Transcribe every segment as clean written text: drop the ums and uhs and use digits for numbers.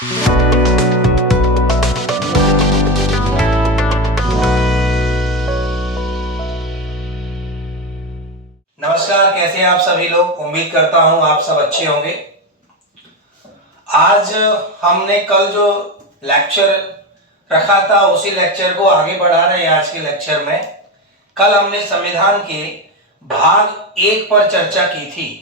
नमस्कार, कैसे हैं आप सभी लोग। उम्मीद करता हूं आप सब अच्छे होंगे। आज हमने कल जो लेक्चर रखा था उसी लेक्चर को आगे बढ़ा रहे हैं। आज के लेक्चर में कल हमने संविधान के भाग 1 पर चर्चा की थी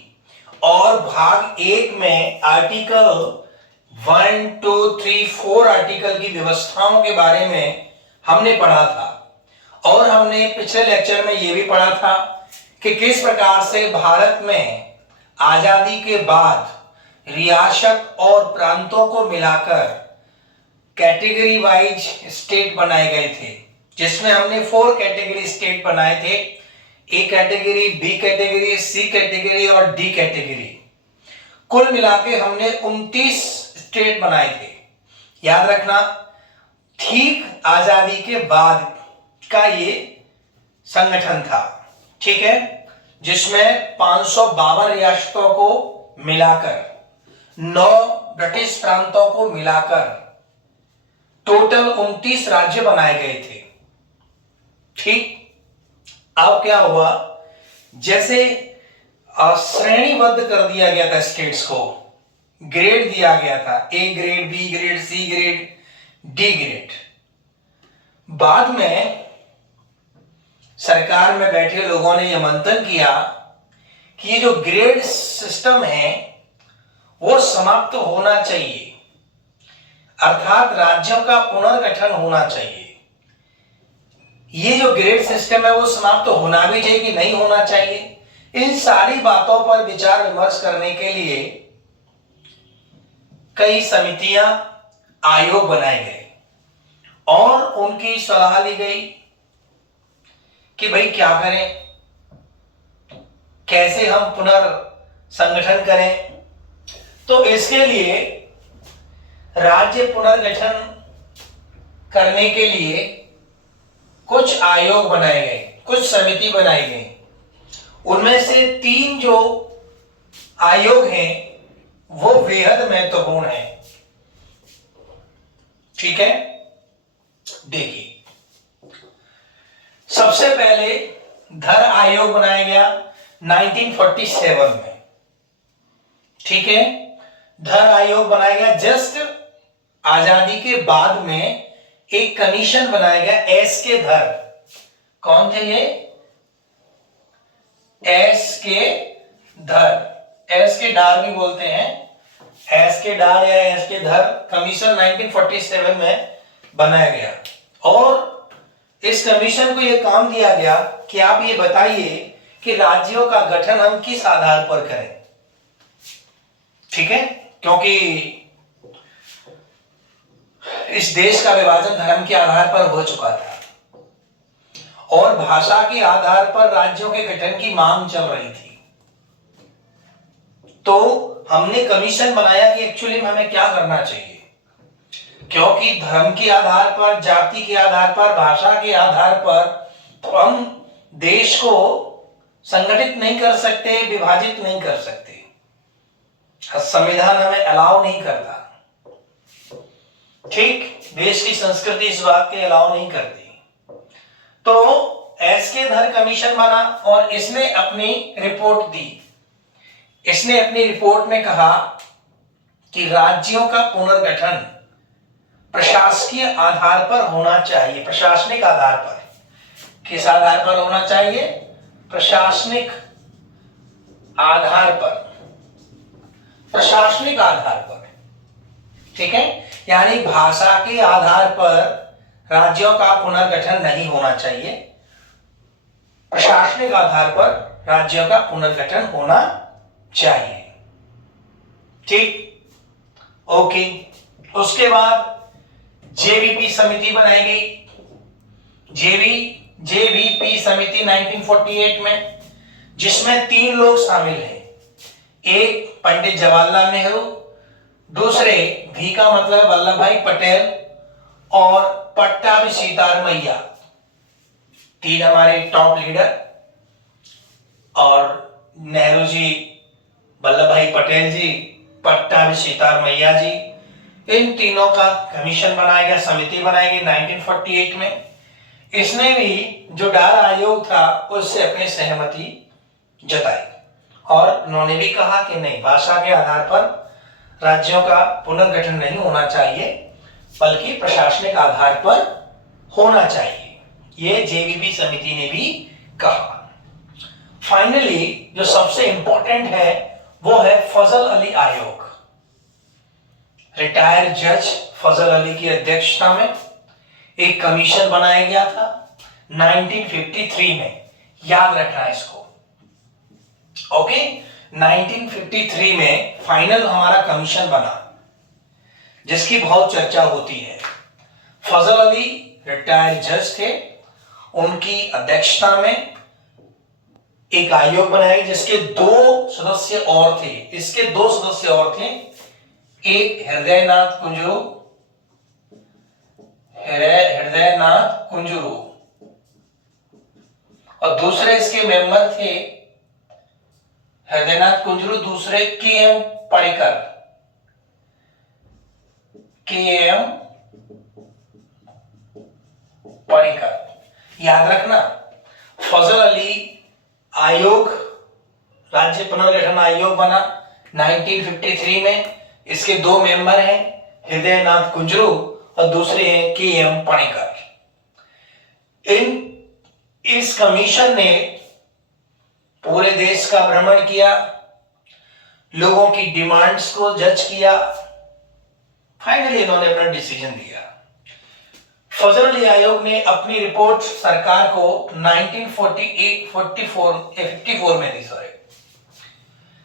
और भाग 1 में आर्टिकल 1, 2, 3, 4 आर्टिकल की व्यवस्थाओं के बारे में हमने पढ़ा था और हमने पिछले लेक्चर में यह भी पढ़ा था कि किस प्रकार से भारत में आजादी के बाद रियासत और प्रांतों को मिलाकर कैटेगरी वाइज स्टेट बनाए गए थे, जिसमें हमने 4 कैटेगरी स्टेट बनाए थे। A category, B category, C category और डी कैटेगरी। कुल मिलाके हमने 29 स्टेट बनाए थे। याद रखना, ठीक आजादी के बाद का ये संगठन था, ठीक है, जिसमें 552 रियासतों को मिलाकर 9 ब्रिटिश प्रांतों को मिलाकर टोटल 29 राज्य बनाए गए थे। ठीक, अब क्या हुआ, जैसे श्रेणीबद्ध कर दिया गया था स्टेट्स को, ग्रेड दिया गया था, A grade, B grade, C grade, D grade. बाद में सरकार में बैठे लोगों ने यह मंथन किया कि ये जो ग्रेड सिस्टम है वो समाप्त होना चाहिए, अर्थात राज्यों का पुनर्गठन होना चाहिए। ये जो ग्रेड सिस्टम है वो समाप्त होना भी चाहिए कि नहीं होना चाहिए, इन सारी बातों पर विचार विमर्श करने के लिए कई समितियां, आयोग बनाए गए और उनकी सलाह ली गई कि भाई क्या करें, कैसे हम पुनर्संगठन करें। तो इसके लिए राज्य पुनर्गठन करने के लिए कुछ आयोग बनाए गए, कुछ समिति बनाई गई। उनमें से 3 जो आयोग हैं वो बेहद महत्वपूर्ण है। ठीक है, देखिए, सबसे पहले धर आयोग बनाया गया 1947 में। ठीक है, धर आयोग बनाया गया जस्ट आजादी के बाद में। एक कमीशन बनाया गया एस के धर। कौन थे ये? एस के धर, एस के डार भी बोलते हैं, एस के डार या एस के धर कमीशन 1947 में बनाया गया। और इस कमीशन को यह काम दिया गया कि आप ये बताइए कि राज्यों का गठन हम किस आधार पर करें। ठीक है, क्योंकि इस देश का विभाजन धर्म के आधार पर हो चुका था और भाषा के आधार पर राज्यों के गठन की मांग चल रही थी। तो हमने कमीशन बनाया कि एक्चुअली में हमें क्या करना चाहिए, क्योंकि धर्म के आधार पर, जाति के आधार पर, भाषा के आधार पर तो हम देश को संगठित नहीं कर सकते, विभाजित नहीं कर सकते। संविधान हमें अलाउ नहीं करता। ठीक, देश की संस्कृति इस बात के अलाउ नहीं करती। तो एस के धर कमीशन बना और इसने अपनी रिपोर्ट दी। इसने अपनी रिपोर्ट में कहा कि राज्यों का पुनर्गठन प्रशासकीय आधार पर होना चाहिए। प्रशासनिक आधार पर। किस आधार पर होना चाहिए? प्रशासनिक आधार पर, प्रशासनिक आधार पर। ठीक है, यानी भाषा के आधार पर राज्यों का पुनर्गठन नहीं होना चाहिए, प्रशासनिक आधार पर राज्यों का पुनर्गठन होना चाहिए। ठीक, ओके। उसके बाद जेवीपी समिति बनाई गई। जेवीपी समिति 1948 में, जिसमें 3 लोग शामिल हैं। एक पंडित जवाहरलाल नेहरू, दूसरे भी का मतलब वल्लभ भाई पटेल और पट्टाभी सीतारमैया। 3 हमारे टॉप लीडर, और नेहरू जी, वल्लभ भाई पटेल जी, पट्टाभी सीतारमैया जी, इन तीनों का कमीशन बनाया गया, समिति बनाई गई 1948 में। इसने भी जो डार आयोग था उससे अपनी सहमति जताई और उन्होंने भी कहा कि नहीं, भाषा के आधार पर राज्यों का पुनर्गठन नहीं होना चाहिए बल्कि प्रशासनिक आधार पर होना चाहिए, ये जेबीबी समिति ने भी कहा। फाइनली जो सबसे इंपॉर्टेंट है वो है फजल अली आयोग। रिटायर्ड जज फजल अली की अध्यक्षता में एक कमीशन बनाया गया था 1953 में, याद रखना है इसको। ओके, 1953 में फाइनल हमारा कमीशन बना जिसकी बहुत चर्चा होती है। फजल अली रिटायर्ड जज थे, उनकी अध्यक्षता में एक आयोग बनाया जिसके 2 सदस्य और थे। इसके 2 सदस्य और थे, एक हृदयनाथ कुंजरू और दूसरे इसके मेंबर थे हृदयनाथ कुंजरू, दूसरे के.एम. पणिकर। याद रखना, फजल अली आयोग राज्य पुनर्गठन आयोग बना 1953 में। इसके 2 मेंबर हैं, हृदयनाथ कुंजरू और दूसरे हैं के.एम. पणिकर। इस कमीशन ने पूरे देश का भ्रमण किया, लोगों की डिमांड्स को जज किया, फाइनली इन्होंने अपना डिसीजन दिया। फजल अली आयोग ने अपनी रिपोर्ट सरकार को 1954 में दी।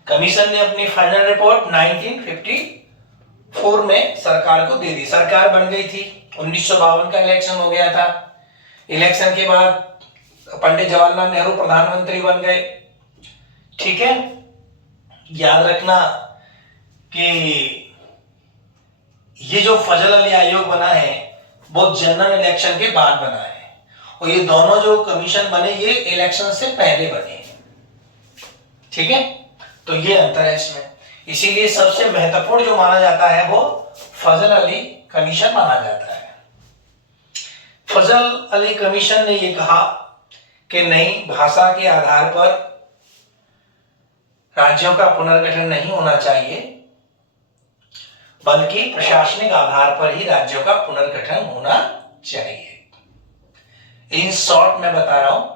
कमीशन ने अपनी फाइनल रिपोर्ट 1954 में सरकार को दे दी। सरकार बन गई थी, 1952 का इलेक्शन हो गया था। इलेक्शन के बाद पंडित जवाहरलाल नेहरू प्रधानमंत्री बन गए। ठीक है, याद रखना कि ये जो फजल अली आयोग बना है वो जनरल इलेक्शन के बाद बना है और ये दोनों जो कमीशन बने ये इलेक्शन से पहले बने। ठीक है, तो ये अंतर है इसमें। इसीलिए सबसे महत्वपूर्ण जो माना जाता है वो फजल अली कमीशन माना जाता है। फजल अली कमीशन ने ये कहा कि नहीं, भाषा के आधार पर राज्यों का पुनर्गठन नहीं होना चाहिए बल्कि प्रशासनिक आधार पर ही राज्यों का पुनर्गठन होना चाहिए। इन शॉर्ट मैं बता रहा हूं,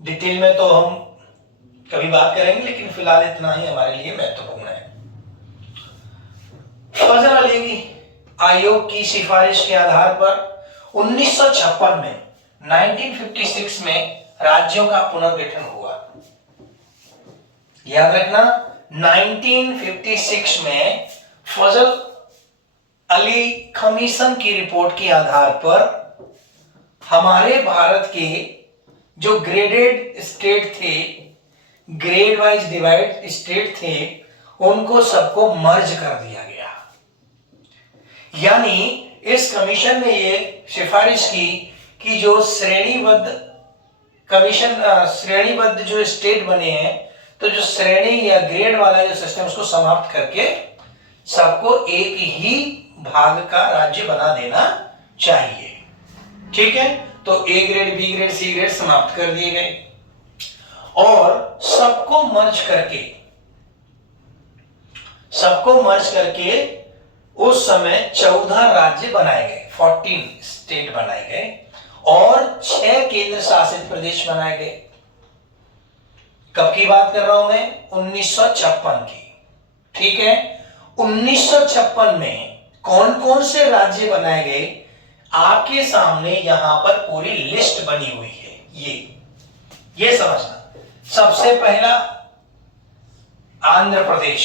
डिटेल में तो हम कभी बात करेंगे, लेकिन फिलहाल इतना ही हमारे लिए महत्वपूर्ण है। फजल अली आयोग की सिफारिश के आधार पर 1956 में 1956 में राज्यों का पुनर्गठन हुआ। याद रखना, 1956 में फजल अली कमीशन की रिपोर्ट के आधार पर हमारे भारत के जो ग्रेडेड स्टेट थे, ग्रेड वाइज डिवाइड स्टेट थे, उनको सबको मर्ज कर दिया गया। यानी इस कमीशन ने ये सिफारिश की कि जो श्रेणीबद्ध जो स्टेट बने हैं, तो जो श्रेणी या ग्रेड वाला जो सिस्टम उसको समाप्त करके सबको एक ही भाग का राज्य बना देना चाहिए। ठीक है, तो A grade, B grade, C grade समाप्त कर दिए गए और सबको मर्ज करके उस समय 14 राज्य बनाए गए, 14 स्टेट बनाए गए और 6 केंद्र शासित प्रदेश बनाए गए। कब की बात कर रहा हूं मैं? 1956 की। ठीक है, 1956 में कौन कौन से राज्य बनाए गए आपके सामने यहां पर पूरी लिस्ट बनी हुई है। ये समझना। सबसे पहला आंध्र प्रदेश,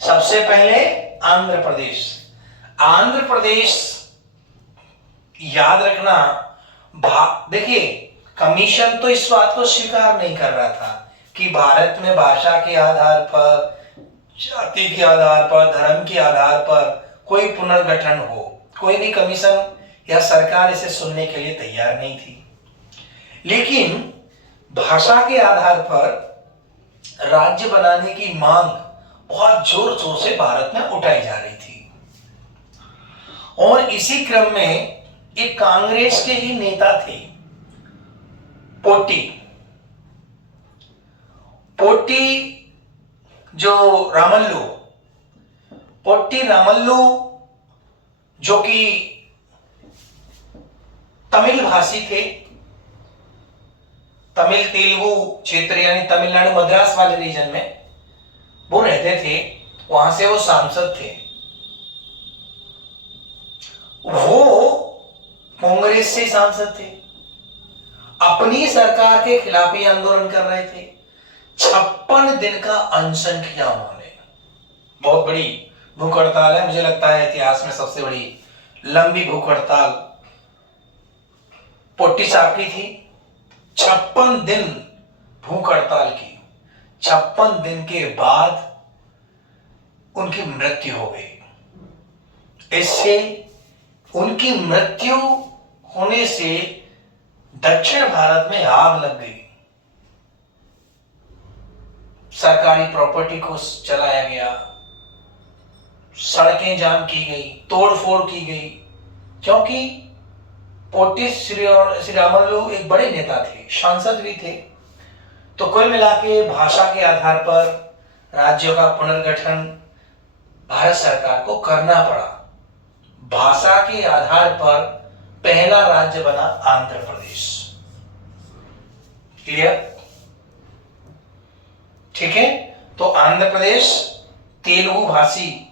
सबसे पहले आंध्र प्रदेश। आंध्र प्रदेश याद रखना, देखिए कमीशन तो इस बात को स्वीकार नहीं कर रहा था कि भारत में भाषा के आधार पर, जाति के आधार पर, धर्म के आधार पर कोई पुनर्गठन हो। कोई भी कमीशन या सरकार इसे सुनने के लिए तैयार नहीं थी। लेकिन भाषा के आधार पर राज्य बनाने की मांग बहुत जोर शोर से भारत में उठाई जा रही थी। और इसी क्रम में एक कांग्रेस के ही नेता थे, पोटी जो पोटी रामल्लू जो कि तमिल भाषी थे, तमिल तेलुगु क्षेत्र यानी तमिलनाडु मद्रास वाले रीजन में वो रहते थे, वहां से वो सांसद थे। वो कांग्रेस से सांसद थे, अपनी सरकार के खिलाफ ही आंदोलन कर रहे थे। 56 दिन का अनशन किया उन्होंने। बहुत बड़ी भूख हड़ताल है, मुझे लगता है इतिहास में सबसे बड़ी लंबी भूख हड़ताल पोटी साहब की थी। 56 दिन भूख हड़ताल की, 56 दिन के बाद उनकी मृत्यु हो गई। इससे उनकी मृत्यु होने से दक्षिण भारत में आग लग गई, सरकारी प्रॉपर्टी को जलाया गया, सड़कें जाम की गई, तोड़फोड़ की गई, क्योंकि पोटी श्रीरामुलु एक बड़े नेता थे, सांसद भी थे। तो कुल मिला के भाषा के आधार पर राज्यों का पुनर्गठन भारत सरकार को करना पड़ा। भाषा के आधार पर पहला राज्य बना आंध्र प्रदेश। क्लियर? ठीक है, तो आंध्र प्रदेश तेलुगु भाषी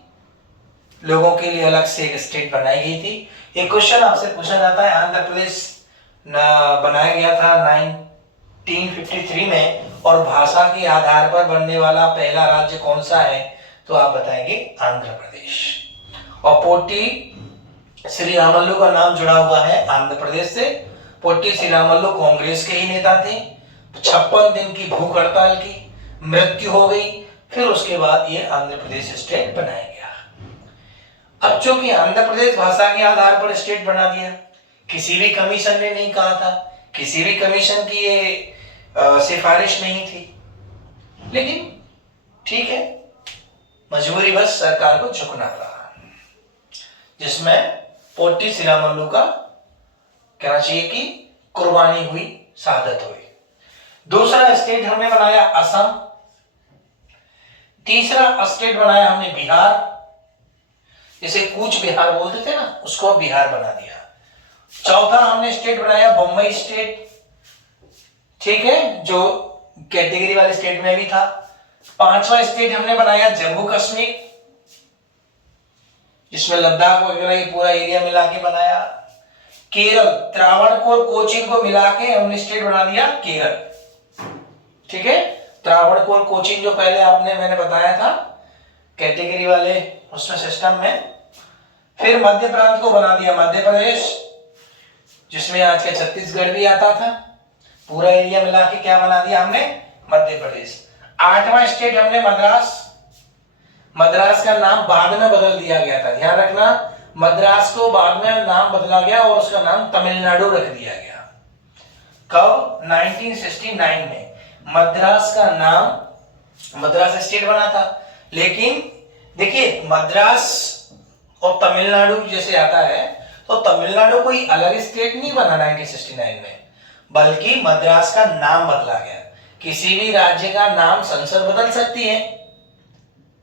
लोगों के लिए अलग से एक स्टेट बनाई गई थी। एक क्वेश्चन आपसे पूछा जाता है, आंध्र प्रदेश बनाया गया था 1953 में और भाषा के आधार पर बनने वाला पहला राज्य कौन सा है? तो आप बताएंगे आंध्र प्रदेश। और पोटी श्रीरामुलु का नाम जुड़ा हुआ है आंध्र प्रदेश से। पोटी श्रीरामुलु कांग्रेस के ही नेता थे। 56 दिन की भूख हड़ताल की, मृत्यु हो गई, फिर उसके बाद ये आंध्र प्रदेश स्टेट बनाया गया। अब चूंकि आंध्र प्रदेश भाषा के आधार पर स्टेट बना दिया, किसी भी कमीशन ने नहीं कहा था, किसी भी कमीशन की ये सिफारिश नहीं थी, लेकिन ठीक है, मजबूरी बस सरकार को झुकना पड़ा, जिसमें पोटी श्रीरामुलु का कहना चाहिए कि कुर्बानी हुई, शहादत हुई। दूसरा स्टेट हमने बनाया असम, तीसरा स्टेट बनाया हमने बिहार, जिसे कूच बिहार बोलते थे ना, उसको बिहार बना दिया। चौथा हमने स्टेट बनाया बम्बई स्टेट, ठीक है, जो कैटेगरी वाले स्टेट में भी था। पांचवा स्टेट हमने बनाया जम्मू कश्मीर, जिसमें लद्दाख वगैरह ये पूरा एरिया मिला के बनाया। केरल, त्रावणकोर कोचीन को मिला के हमने स्टेट बना दिया केरल, ठीक है। त्रावणकोर कोचीन जो पहले मैंने बताया था कैटेगरी वाले उसमें सिस्टम में। फिर मध्य प्रांत को बना दिया मध्य प्रदेश, जिसमें आज का छत्तीसगढ़ भी आता था। पूरा एरिया मिला के क्या बना दिया हमने? मध्य प्रदेश। आठवां स्टेट हमने मद्रास, मद्रास का नाम बाद में बदल दिया गया था, ध्यान रखना, मद्रास को बाद में नाम बदला गया और उसका नाम तमिलनाडु रख दिया गया। कब? 1969 में मद्रास का नाम, मद्रास स्टेट बना था। लेकिन देखिए, मद्रास और तमिलनाडु जैसे आता है, तो तमिलनाडु कोई अलग स्टेट नहीं बना 1969 में, बल्कि मद्रास का नाम बदला गया। किसी भी राज्य का नाम संसद बदल सकती है,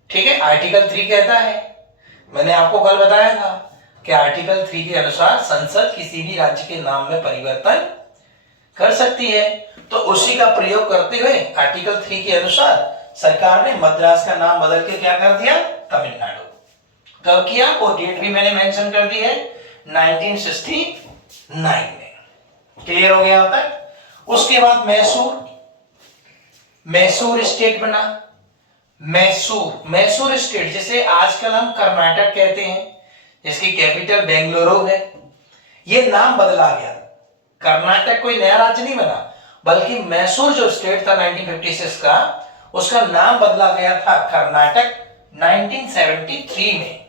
ठीक है, आर्टिकल 3 कहता है। मैंने आपको कल बताया था कि आर्टिकल 3 के अनुसार संसद किसी भी राज्य के नाम में परिवर्तन कर सकती है। तो उसी का प्रयोग करते हुए आर्टिकल 3 के अनुसार सरकार ने मद्रास का नाम बदल के क्या कर दिया? तमिलनाडु। कब किया? वो डेट भी मैंने मेंशन कर दी है, 1969 में। क्लियर हो गया होता है। उसके बाद मैसूर स्टेट बना। मैसूर स्टेट, जिसे आजकल हम कर्नाटक कहते हैं, जिसकी कैपिटल बेंगलुरु है, ये नाम बदला गया। कर्नाटक कोई नया राज्य नहीं बना, बल्कि मैसूर जो स्टेट था 1956 का, उसका नाम बदला गया था कर्नाटक 1973 में।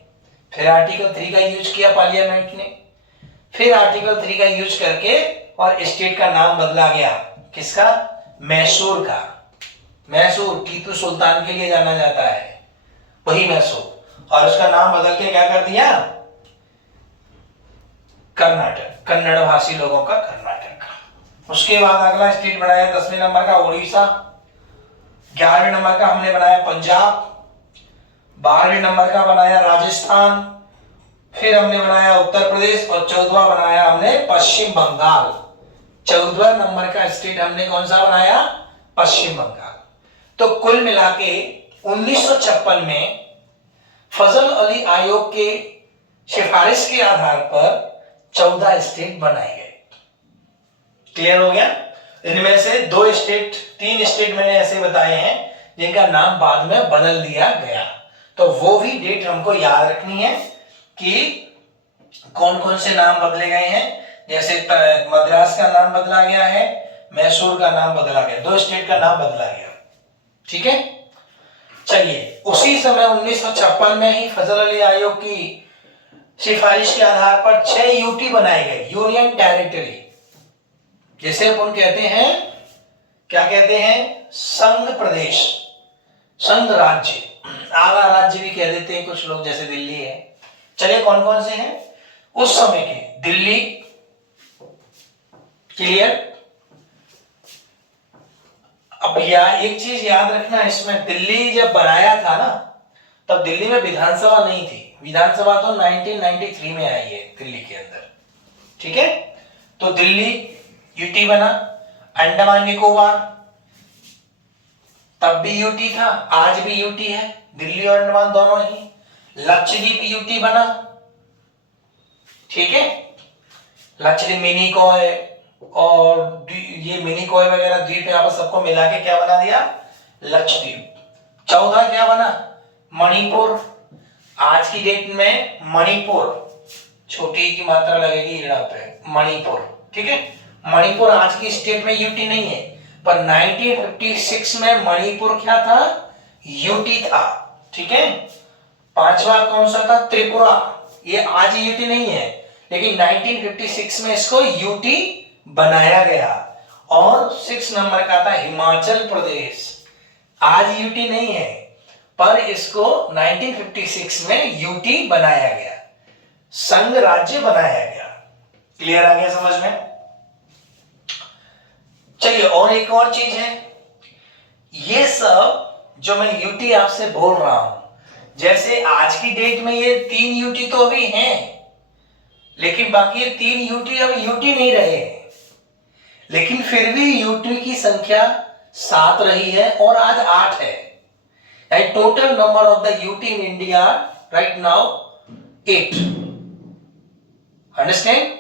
फिर आर्टिकल 3 का यूज किया पार्लियामेंट ने, फिर आर्टिकल 3 का यूज करके और स्टेट का नाम बदला गया। किसका? मैसूर का। मैसूर टीपू सुल्तान के लिए जाना जाता है, वही मैसूर, और उसका नाम बदल के क्या कर दिया, कर्नाटक, कन्नड़ भाषी लोगों का कर्नाटक। उसके बाद अगला स्टेट बनाया 10वें नंबर का उड़ीसा, 11वें नंबर का हमने बनाया पंजाब, 12वें नंबर का बनाया राजस्थान, फिर हमने बनाया उत्तर प्रदेश, और 14वां बनाया हमने पश्चिम बंगाल। 14वां नंबर का स्टेट हमने कौन सा बनाया, पश्चिम बंगाल। तो कुल मिला के 1956 में फजल अली आयोग के सिफारिश के आधार पर 14 स्टेट बनाए गए। क्लियर हो गया। इनमें से 2 स्टेट, 3 स्टेट मैंने ऐसे बताए हैं जिनका नाम बाद में बदल दिया गया, तो वो भी डेट हमको याद रखनी है कि कौन कौन से नाम बदले गए हैं। जैसे मद्रास का नाम बदला गया है, मैसूर का नाम बदला गया, 2 स्टेट का नाम बदला गया। ठीक है, चलिए उसी समय 1956 में ही फजल अली आयोग की सिफारिश के आधार पर 6 यूटी बनाए गए, यूनियन टेरिटरी, जैसे अपन कहते हैं, क्या कहते हैं, संघ प्रदेश, संघ राज्य, आला राज्य भी कह देते हैं कुछ लोग, जैसे दिल्ली है। चलिए कौन कौन से हैं उस समय के, दिल्ली, क्लियर। अब एक चीज याद रखना इसमें, दिल्ली जब बनाया था ना, तब दिल्ली में विधानसभा नहीं थी। विधानसभा तो 1993 में आई है दिल्ली के अंदर। ठीक है, तो दिल्ली यूटी बना। अंडमान निकोबार तब भी यूटी था, आज भी यूटी है, दिल्ली और अंडमान दोनों ही। लक्षद्वीप यूटी बना। ठीक है, लक्षद्वीप, मिनिकॉय और ये मिनिकॉय वगैरह द्वीप यहाँ पर सबको मिला के क्या बना दिया, लक्षद्वीप। 14 क्या बना, मणिपुर। आज की डेट में मणिपुर, छोटी की मात्रा लगेगी यहाँ पे, मणिपुर। ठीक है, मणिपुर आज की स्टेट में यूटी नहीं है, पर 1956 में मणिपुर क्या था, यूटी था। ठीक है, 5वां कौन सा था, त्रिपुरा। ये आज यूटी नहीं है, लेकिन 1956 में इसको यूटी बनाया गया। और 6 नंबर का था हिमाचल प्रदेश, आज यूटी नहीं है, पर इसको 1956 में यूटी बनाया गया, संघ राज्य बनाया गया। क्लियर आ गया समझ में। चलिए और एक और चीज है, ये सब जो मैं यूटी आपसे बोल रहा हूं, जैसे आज की डेट में ये 3 यूटी तो अभी हैं, लेकिन बाकी ये 3 यूटी अब यूटी नहीं रहे, लेकिन फिर भी यूटी की संख्या 7 रही है और आज 8 है। Total number of the UT in India right now 8। Understand.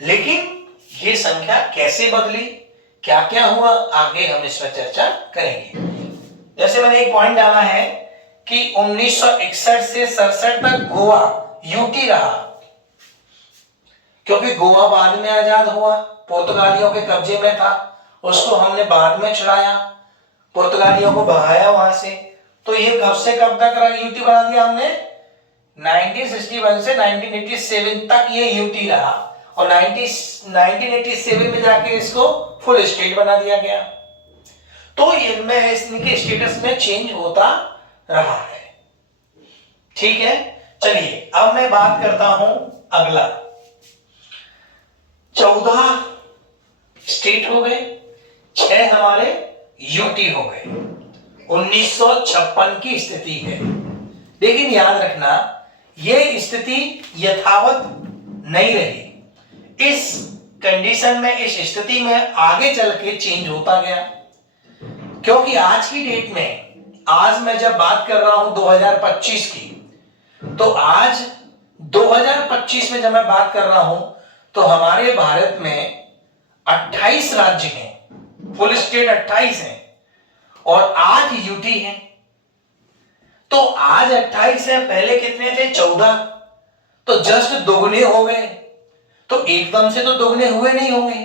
लेकिन ये संख्या कैसे बदली, क्या क्या हुआ, आगे हम इस पर चर्चा करेंगे। जैसे मैंने एक पॉइंट डाला है कि 1961 से 67 तक गोवा यूटी रहा, क्योंकि गोवा बाद में आजाद हुआ, पुर्तगालियों के कब्जे में था, उसको हमने बाद में छुड़ाया, पुर्तगालियों को भगाया वहां से, तो ये कब से कब तक यूटी बना दिया हमने, 1961 से 1987 तक ये यूटी रहा, और 1987 में जाके इसको फुल स्टेट बना दिया गया। तो इनमें इनके स्टेटस में चेंज होता रहा है। ठीक है, चलिए अब मैं बात करता हूं अगला। 14 स्टेट हो गए, 6 हमारे यूटी हो गए। 1956 की स्थिति है, लेकिन याद रखना यह स्थिति यथावत नहीं रही। इस कंडीशन में, इस स्थिति में आगे चल के चेंज होता गया, क्योंकि आज की डेट में, आज मैं जब बात कर रहा हूं 2025 की, तो आज 2025 में जब मैं बात कर रहा हूं तो हमारे भारत में 28 राज्य हैं, फुल स्टेट 28 हैं और 8 यूटी हैं। तो आज 28 है, पहले कितने थे, 14, तो जस्ट दोगुने हो गए। तो एकदम से तो दोगुने हुए नहीं होंगे,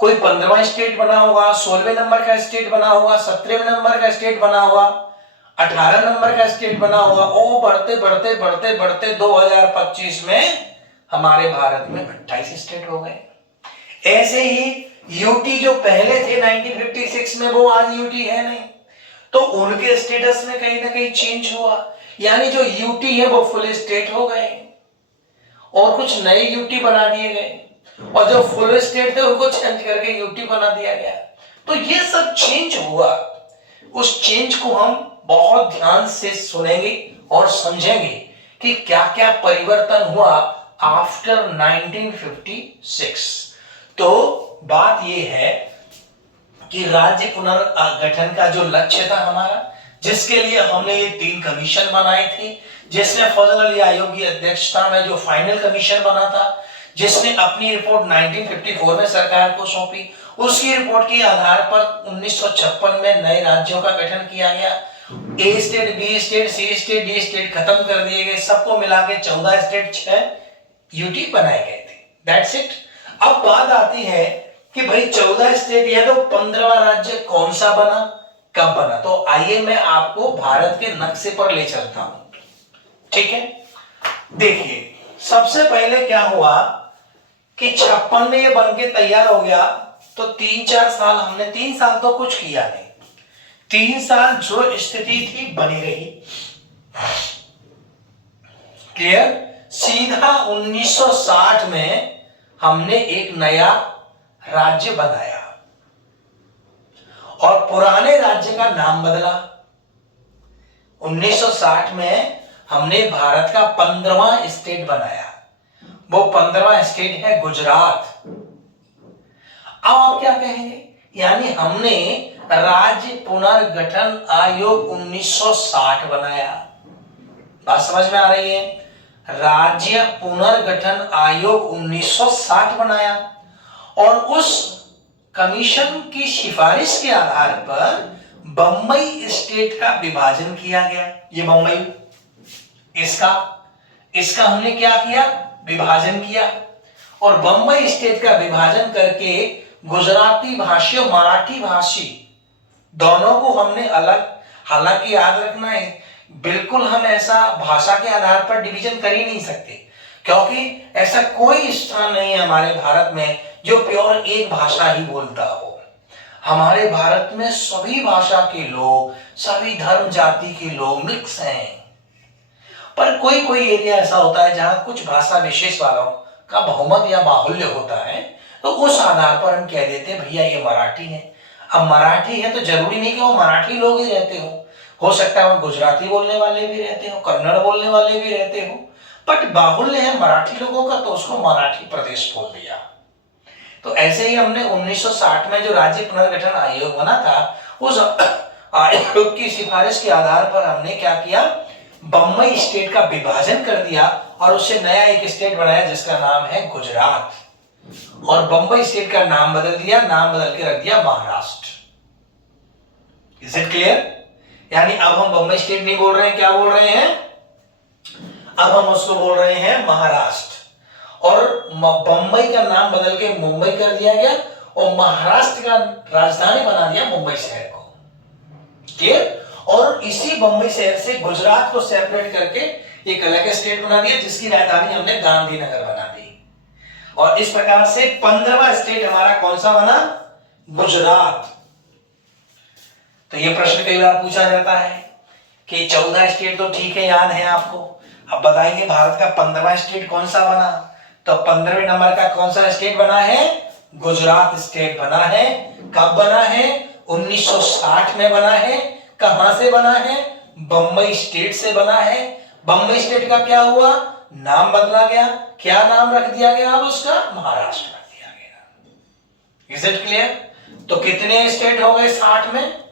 कोई 15वां स्टेट बना होगा, 16वें नंबर का स्टेट बना होगा, 17वें नंबर का स्टेट बना होगा, 18 नंबर का स्टेट बना होगा, और बढ़ते बढ़ते बढ़ते बढ़ते 2025 में हमारे भारत में 28 स्टेट हो गए। ऐसे ही यूटी जो पहले थे 1956 में, वो आज यूटी है नहीं, तो उनके स्टेटस में कहीं ना कहीं चेंज हुआ, यानी जो यूटी है वो फुल स्टेट हो गए और कुछ नए यूटी बना दिए गए, और जो फुल स्टेट थे उनको चेंज करके यूटी बना दिया गया। तो ये सब चेंज हुआ, उस चेंज को हम बहुत ध्यान से सुनेंगे और समझेंगे कि क्या क्या परिवर्तन हुआ आफ्टर 1956। तो बात यह है कि राज्य पुनर्गठन का जो लक्ष्य था हमारा, जिसके लिए हमने ये 3 कमीशन बनाए थे, जिसमें फजल अली आयोग की अध्यक्षता में जो फाइनल कमीशन बना था, जिसने अपनी रिपोर्ट 1954 में सरकार को सौंपी, उसकी रिपोर्ट के आधार पर 1956 में नए राज्यों का गठन किया गया। ए स्टेट, बी स्टेट, सी स्टेट, डी स्टेट खत्म कर दिए गए, सबको मिला के 14 स्टेट 6 यूटी बनाए गए थे। That's it. अब बात आती है कि भाई 14 स्टेट है तो 15वां राज्य कौन सा बना, कब बना। तो आइए मैं आपको भारत के नक्शे पर ले चलता हूं, ठीक है। देखिए सबसे पहले क्या हुआ कि 56 में ये बन के तैयार हो गया, तो 3-4 साल हमने, 3 साल तो कुछ किया नहीं, 3 साल जो स्थिति थी बनी रही। क्लियर। सीधा 1960 में हमने एक नया राज्य बनाया और पुराने राज्य का नाम बदला। 1960 में हमने भारत का 15वां स्टेट बनाया, वो 15वां स्टेट है गुजरात। अब आप क्या कहेंगे, यानी हमने राज्य पुनर्गठन आयोग 1960 बनाया। बात समझ में आ रही है। राज्य पुनर्गठन आयोग 1960 बनाया और उस कमीशन की सिफारिश के आधार पर बंबई स्टेट का विभाजन किया गया। ये बंबई, इसका हमने क्या किया, विभाजन किया, और बंबई स्टेट का विभाजन करके गुजराती भाषी और मराठी भाषी दोनों को हमने अलग, हालांकि याद रखना है बिल्कुल हम ऐसा भाषा के आधार पर डिवीजन कर ही नहीं सकते, क्योंकि ऐसा कोई स्थान नहीं है हमारे भारत में जो प्योर एक भाषा ही बोलता हो। हमारे भारत में सभी भाषा के लोग, सभी धर्म जाति के लोग मिक्स हैं, पर कोई कोई एरिया ऐसा होता है जहां कुछ भाषा विशेष वालों का बहुमत या बाहुल्य होता है, तो उस आधार पर हम कह देते हैं भैया ये मराठी है। अब मराठी है तो जरूरी नहीं कि वो मराठी लोग ही रहते हो सकता है वो गुजराती बोलने वाले भी रहते हो, कन्नड़ बोलने वाले भी रहते हो, बट बाहुल्य है मराठी लोगों का तो उसको मराठी प्रदेश बोल दिया। तो ऐसे ही हमने 1960 में जो राज्य पुनर्गठन आयोग बना था, उस आयोग की सिफारिश के आधार पर हमने क्या किया, बंबई स्टेट का विभाजन कर दिया और उससे नया एक स्टेट बनाया जिसका नाम है गुजरात, और बंबई स्टेट का नाम बदल दिया, नाम बदल के रख दिया महाराष्ट्र। Is it clear? यानी अब हम बंबई स्टेट नहीं बोल रहे हैं, क्या बोल रहे हैं, अब हम उसको बोल रहे हैं महाराष्ट्र, और बंबई का नाम बदल के मुंबई कर दिया गया और महाराष्ट्र का राजधानी बना दिया मुंबई शहर को। क्लियर? और इसी बंबई शहर से गुजरात को सेपरेट करके एक अलग स्टेट बना दिया जिसकी राजधानी हमने गांधीनगर बना दी, और इस प्रकार से 15वां स्टेट हमारा कौन सा बना, गुजरात। तो ये प्रश्न कई बार पूछा जाता है कि 14 स्टेट तो ठीक है, याद है आपको, अब बताइए भारत का 15वां स्टेट कौन सा बना। तो 15वें नंबर का कौन सा स्टेट बना है, गुजरात स्टेट बना है। कब बना है, 1960 में बना है। कहां से बना है, बंबई स्टेट से बना है। बंबई स्टेट का क्या हुआ, नाम बदला गया, क्या नाम रख दिया गया, अब उसका महाराष्ट्र रख दिया गया। Is it clear? तो कितने स्टेट हो गए 60 में,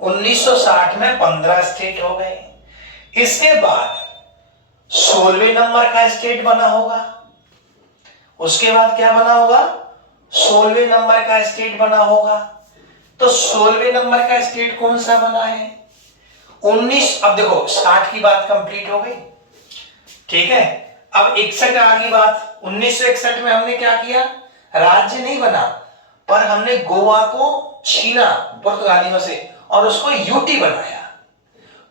1960 में 15 स्टेट हो गए। इसके बाद 16वें नंबर का स्टेट बना होगा, उसके बाद क्या बना होगा, 16वें नंबर का स्टेट बना होगा। तो 16वें नंबर का स्टेट कौन सा बना है, 19। अब देखो 60 की बात कंप्लीट हो गई, ठीक है। अब 61 आ गई बात। 1961 में हमने क्या किया, राज्य नहीं बना, पर हमने गोवा को छीना पुर्तगालियों से और उसको यूटी बनाया।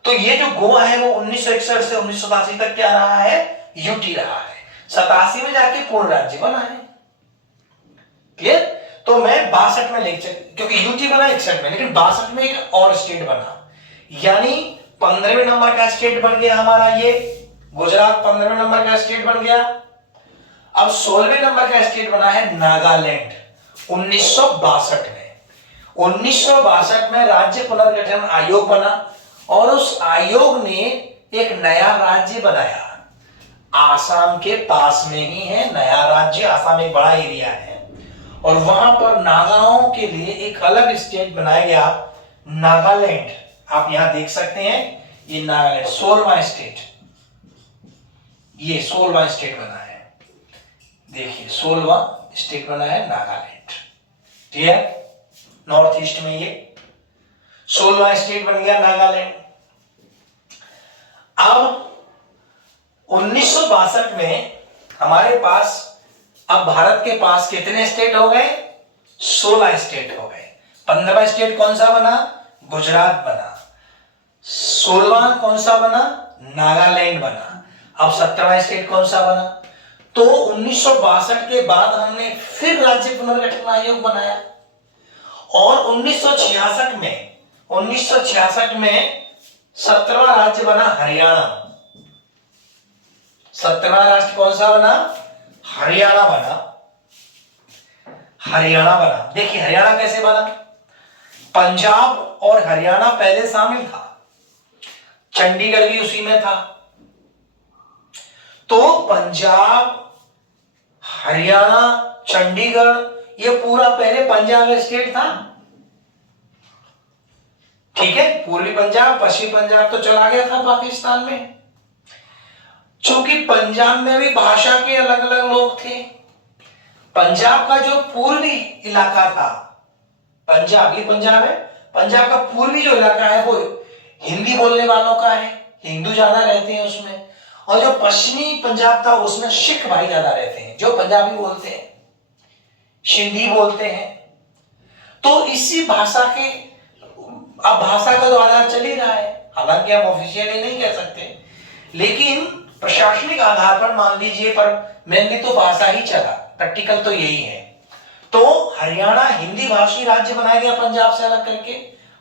तो ये जो गोवा है वो 1961 से 1987 तक क्या रहा है, यूटी रहा है। 87 में जाके पूर्ण राज्य बना है। क्लियर? तो मैं 62 में लेक्चर, क्योंकि यूटी बना 61 में, लेकिन 62 में एक और स्टेट बना, यानी 15वें नंबर का स्टेट बन गया हमारा ये गुजरात, 15वें नंबर का स्टेट बन गया। अब 16वें नंबर का स्टेट बना है नागालैंड 1962 में। 1962 में राज्य पुनर्गठन आयोग बना और उस आयोग ने एक नया राज्य बनाया, आसाम के पास में ही है नया राज्य। आसाम एक बड़ा एरिया है और वहां पर नागाओं के लिए एक अलग स्टेट बनाया गया, नागालैंड। आप यहां देख सकते हैं ये नागालैंड 16वां स्टेट, ये 16वां स्टेट बना है। देखिए 16वां स्टेट बना है नागालैंड, ठीक है, नॉर्थ ईस्ट में ये 16वां स्टेट बन गया नागालैंड। अब 1962 में हमारे पास, अब भारत के पास कितने स्टेट हो गए? 16 स्टेट हो गए। 15वां स्टेट कौन सा बना? गुजरात बना। 16वां कौन सा बना? नागालैंड बना। अब 17वां स्टेट कौन सा बना? तो 1962 के बाद हमने फिर राज्य पुनर्गठन आयोग बनाया और 1966 में 17वां राज्य बना हरियाणा। 17वां राज्य कौन सा बना? हरियाणा बना। हरियाणा बना। देखिए हरियाणा कैसे बना? पंजाब और हरियाणा पहले शामिल था, चंडीगढ़ भी उसी में था। तो पंजाब, हरियाणा, चंडीगढ़ ये पूरा पहले पंजाब स्टेट था, ठीक है। पूर्वी पंजाब, पश्चिमी पंजाब तो चला गया था पाकिस्तान में। चूंकि पंजाब में भी भाषा के अलग अलग लोग थे, पंजाब का जो पूर्वी इलाका था, पंजाब ये पंजाब है, पंजाब का पूर्वी जो इलाका है वो हिंदी बोलने वालों का है, हिंदू ज्यादा रहते हैं उसमें। और जो पश्चिमी पंजाब था उसमें सिख भाई ज्यादा रहते हैं जो पंजाबी बोलते हैं, सिंधी बोलते हैं। तो इसी भाषा के, अब भाषा का तो आधार चल ही रहा है, हालांकि हम ऑफिशियली नहीं कह सकते, लेकिन प्रशासनिक आधार पर मान लीजिए, पर मेनली तो भाषा ही चला, प्रैक्टिकल तो यही है। तो हरियाणा हिंदी भाषी राज्य बनाया गया पंजाब से अलग करके।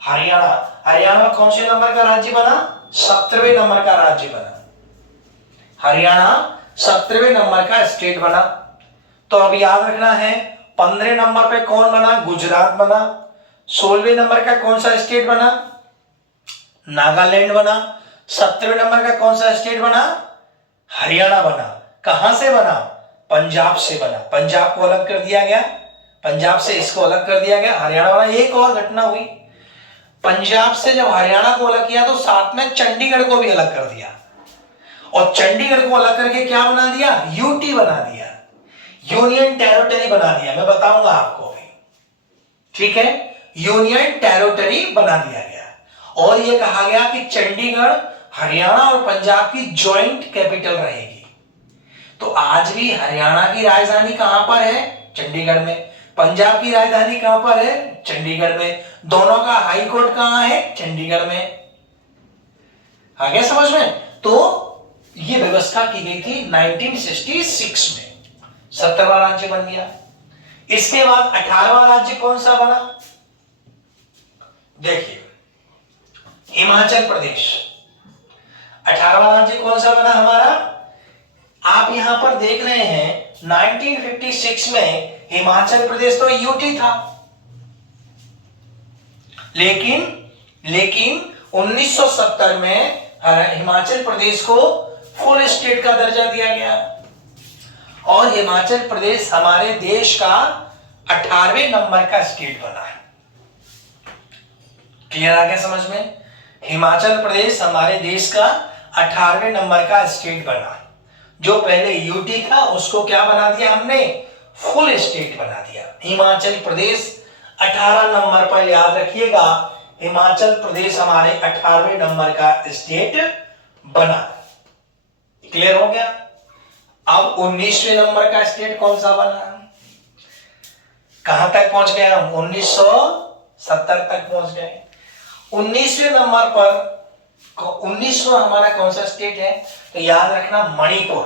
हरियाणा कौन से नंबर का राज्य बना? 17वें नंबर का राज्य बना। हरियाणा 17वें नंबर का स्टेट बना। तो अब याद रखना है 15वें नंबर पे कौन बना? गुजरात बना। 16वें नंबर का कौन सा स्टेट बना? नागालैंड बना। 17वें नंबर का कौन सा स्टेट बना? हरियाणा बना। कहां से बना? पंजाब से बना। पंजाब को अलग कर दिया गया, पंजाब से इसको अलग कर दिया गया, हरियाणा बना। एक और घटना हुई, पंजाब से जब हरियाणा को अलग किया तो साथ में चंडीगढ़ को भी अलग कर दिया और चंडीगढ़ को अलग करके क्या बना दिया? यूटी बना दिया, यूनियन टेरिटरी बना दिया। मैं बताऊंगा आपको भी, ठीक है। यूनियन टेरिटरी बना दिया गया और यह कहा गया कि चंडीगढ़ हरियाणा और पंजाब की जॉइंट कैपिटल रहेगी। तो आज भी हरियाणा की राजधानी कहां पर है? चंडीगढ़ में। पंजाब की राजधानी कहां पर है? चंडीगढ़ में। दोनों का हाई कोर्ट कहां है? चंडीगढ़ में। आ गया समझ में? तो ये व्यवस्था की गई थी 1966 में, 17वां राज्य बन गया। इसके बाद 18वां राज्य कौन सा बना? देखिए हिमाचल प्रदेश 18वां राज्य कौन सा बना हमारा? आप यहां पर देख रहे हैं 1956 में हिमाचल प्रदेश तो यूटी था, लेकिन 1970 में हिमाचल प्रदेश को फुल स्टेट का दर्जा दिया गया और हिमाचल प्रदेश हमारे देश का 18वें नंबर का स्टेट बना है। क्लियर आ गया समझ में? हिमाचल प्रदेश हमारे देश का 18वें नंबर का स्टेट बना। जो पहले यूटी था उसको क्या बना दिया हमने? फुल स्टेट बना दिया। हिमाचल प्रदेश 18 नंबर पर, याद रखिएगा, हिमाचल प्रदेश हमारे 18वें नंबर का स्टेट बना। क्लियर हो गया? अब 19वें नंबर का स्टेट कौन सा बना? कहां तक पहुंच गए हम? 1970 तक पहुंच गए। 19वें नंबर पर 19वां हमारा कौन सा स्टेट है? तो याद रखना मणिपुर।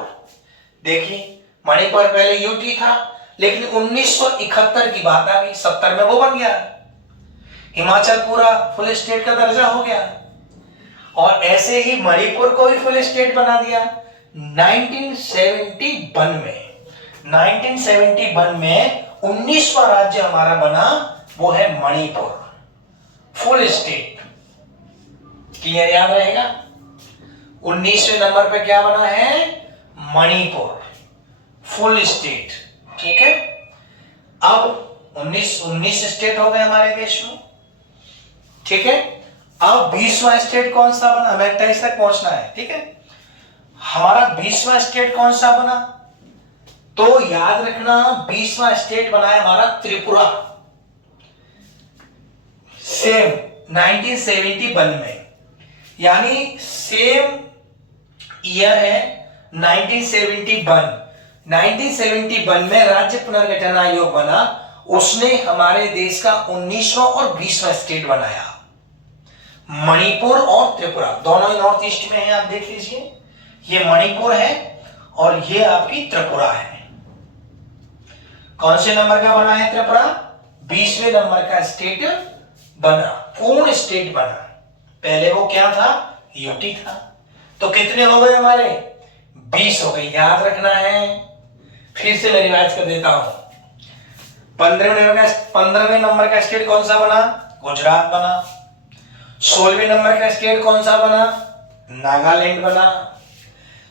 देखिए मणिपुर पहले यूटी था, लेकिन 1971 की बात आ गई, 70 में वो बन गया, हिमाचल पूरा फुल स्टेट का दर्जा हो गया। और ऐसे ही मणिपुर को भी फुल स्टेट बना दिया 1971 में। 1971 में 19वां राज्य हमारा बना, वो है मणिपुर, फुल स्टेट। क्लियर, याद रहेगा। 19वें नंबर पे क्या बना है? Manipur, full state. ठीक है, अब 19 स्टेट हो गए हमारे देश में। ठीक है, अब 20वां स्टेट कौन सा बना? हमें 28 तक पहुंचना है। ठीक है, हमारा 20वां स्टेट कौन सा बना? तो याद रखना 20वां स्टेट बना है हमारा त्रिपुरा, सेम 1971 में, यानी सेम ईयर है 1971। 1971 में राज्य पुनर्गठन आयोग बना, उसने हमारे देश का 19वां और 20वां स्टेट बनाया। मणिपुर और त्रिपुरा दोनों ही नॉर्थ ईस्ट में है, आप देख लीजिए। ये मणिपुर है और ये आपकी त्रिपुरा है। कौन से नंबर का बना है त्रिपुरा? 20वें नंबर का स्टेट बना, पूर्ण स्टेट बना। पहले वो क्या था? यूटी था। तो कितने हो गए हमारे? 20 हो गए, याद रखना है। फिर से मैं रिवाइज कर देता हूं। 15वें नंबर का स्टेट कौन सा बना? गुजरात बना। 16वें नंबर का स्टेट कौन सा बना? नागालैंड बना।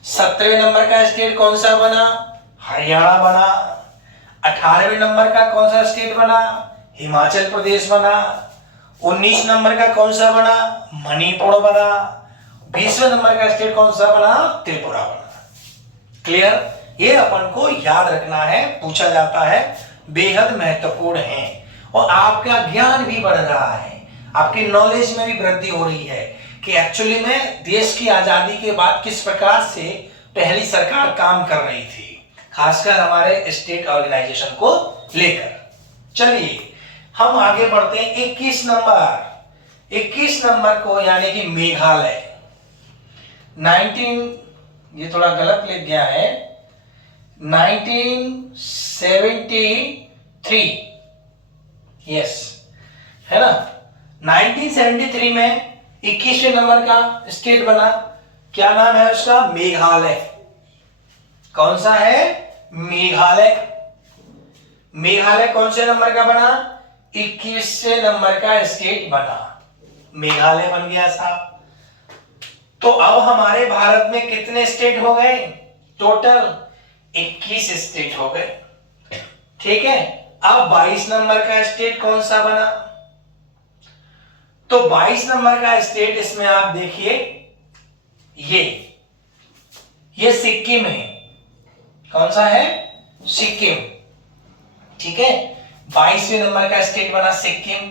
17वें नंबर का स्टेट कौन सा बना? हरियाणा बना। 18वें नंबर का कौन सा स्टेट बना? हिमाचल प्रदेश बना। 19 नंबर का कौन सा बना? मणिपुर बना। 20वें नंबर का स्टेट कौन सा बना? त्रिपुरा बना। क्लियर, ये अपन को याद रखना है, पूछा जाता है, बेहद महत्वपूर्ण है। और आपका ज्ञान भी बढ़ रहा है, आपकी नॉलेज में भी वृद्धि हो रही है कि एक्चुअली में देश की आजादी के बाद किस प्रकार से पहली सरकार काम कर रही थी, खासकर हमारे स्टेट ऑर्गेनाइजेशन को लेकर। चलिए हम आगे बढ़ते हैं। 21 नंबर को, यानी कि मेघालय। 19, ये थोड़ा गलत लिख गया है, 1973, यस, है ना। 1973 में 21वें नंबर का स्टेट बना। क्या नाम है उसका? मेघालय। कौन सा है? मेघालय। मेघालय कौन से नंबर का बना? 21वें नंबर का स्टेट बना, मेघालय बन गया साहब। तो अब हमारे भारत में कितने स्टेट हो गए? टोटल 21 स्टेट हो गए। ठीक है, अब 22 नंबर का स्टेट कौन सा बना? तो 22 नंबर का स्टेट, इसमें आप देखिए, ये सिक्किम है। कौन सा है? सिक्किम। ठीक है, 22वें नंबर का स्टेट बना सिक्किम,